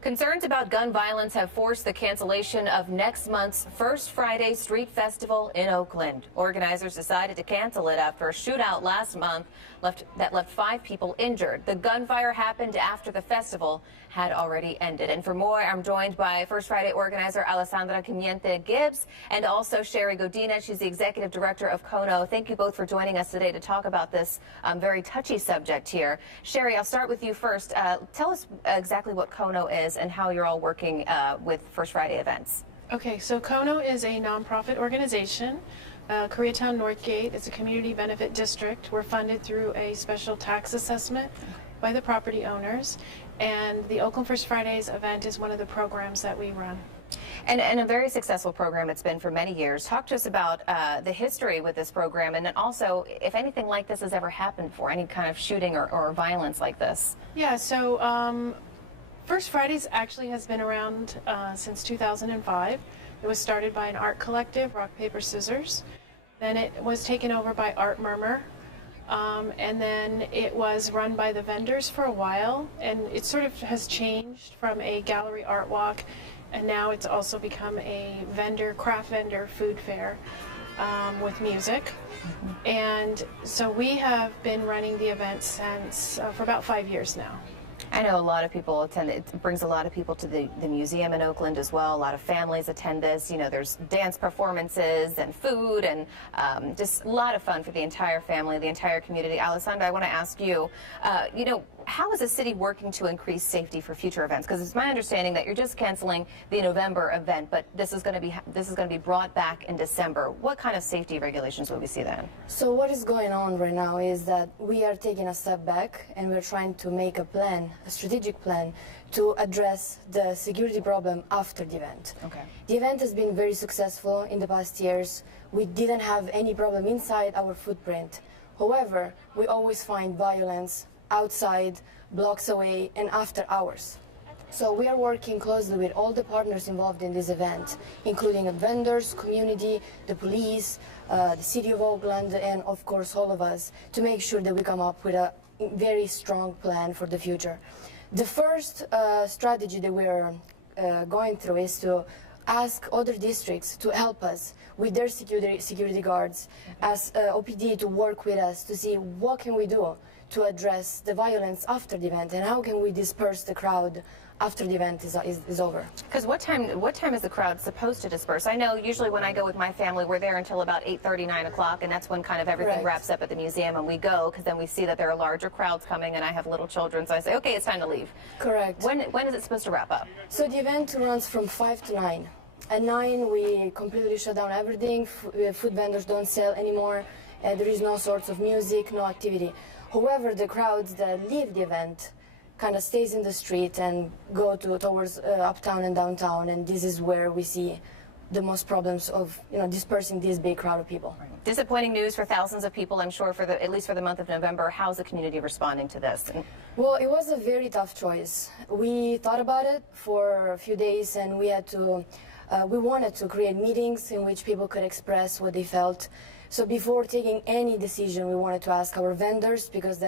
Concerns about gun violence have forced the cancellation of next month's First Friday Street Festival in Oakland. Organizers decided to cancel it after a shootout last month that left 5 people injured. The gunfire happened after the festival had already ended. And for more, I'm joined by First Friday organizer Alessandra Quimiente Gibbs and also Sherry Godinez. She's the executive director of KONO. Thank you both for joining us today to talk about this very touchy subject here. Sherry, I'll start with you first. Tell us exactly what KONO is and how you're all working with First Friday events. Okay, so KONO is a nonprofit organization. Koreatown Northgate is a community benefit district. We're funded through a special tax assessment by the property owners, and the Oakland First Fridays event is one of the programs that we run. And a very successful program it's been for many years. Talk to us about the history with this program, and then also if anything like this has ever happened before, any kind of shooting or violence like this. Yeah, so First Fridays actually has been around since 2005. It was started by an art collective, Rock, Paper, Scissors. Then it was taken over by Art Murmur. And then it was run by the vendors for a while, and it sort of has changed from a gallery art walk, and now it's also become a craft vendor food fair with music. And so we have been running the event since for about 5 years now. I know a lot of people attend. It brings a lot of people to the museum in Oakland as well. A lot of families attend this. You know, there's dance performances and food and just a lot of fun for the entire family, the entire community. Alessandra, I want to ask you, you know, how is the city working to increase safety for future events? Because it's my understanding that you're just canceling the November event, but this is going to be brought back in December. What kind of safety regulations will we see then? So what is going on right now is that we are taking a step back and we're trying to make a plan, a strategic plan to address the security problem after the event. Okay. The event has been very successful in the past years. We didn't have any problem inside our footprint. However, we always find violence outside, blocks away, and after hours. So we are working closely with all the partners involved in this event, including vendors, community, the police, the city of Oakland, and of course all of us, to make sure that we come up with a very strong plan for the future. The first strategy that we're going through is to ask other districts to help us with their security guards, as OPD to work with us to see what can we do to address the violence after the event, and how can we disperse the crowd after the event is over. Because what time is the crowd supposed to disperse? I know usually when I go with my family, we're there until about 8:30, 9 o'clock, and that's when kind of everything Right. wraps up at the museum, and we go because then we see that there are larger crowds coming, and I have little children, so I say, okay, it's time to leave. Correct. When is it supposed to wrap up? So the event runs from 5 to 9. At 9, we completely shut down everything. Food vendors don't sell anymore. There is no sorts of music, no activity. However, the crowds that leave the event kind of stays in the street and go towards uptown and downtown, and this is where we see the most problems of dispersing this big crowd of people. Right. Disappointing news for thousands of people, I'm sure, at least for the month of November. How's the community responding to this? Well, it was a very tough choice. We thought about it for a few days, and we wanted to create meetings in which people could express what they felt. So before taking any decision, we wanted to ask our vendors, because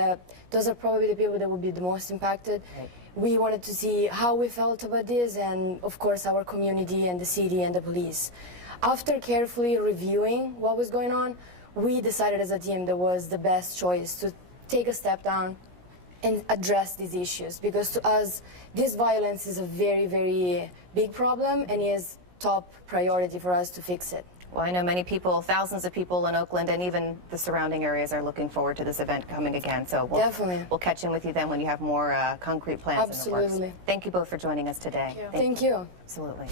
those are probably the people that would be the most impacted. Right. We wanted to see how we felt about this, and of course our community and the city and the police. After carefully reviewing what was going on, we decided as a team that was the best choice to take a step down and address these issues, because to us this violence is a very, very big problem, and is top priority for us to fix it. Well, I know many people, thousands of people in Oakland and even the surrounding areas are looking forward to this event coming again. So Definitely. We'll catch in with you then when you have more concrete plans Absolutely. in the works. Thank you both for joining us today. Thank you. Absolutely.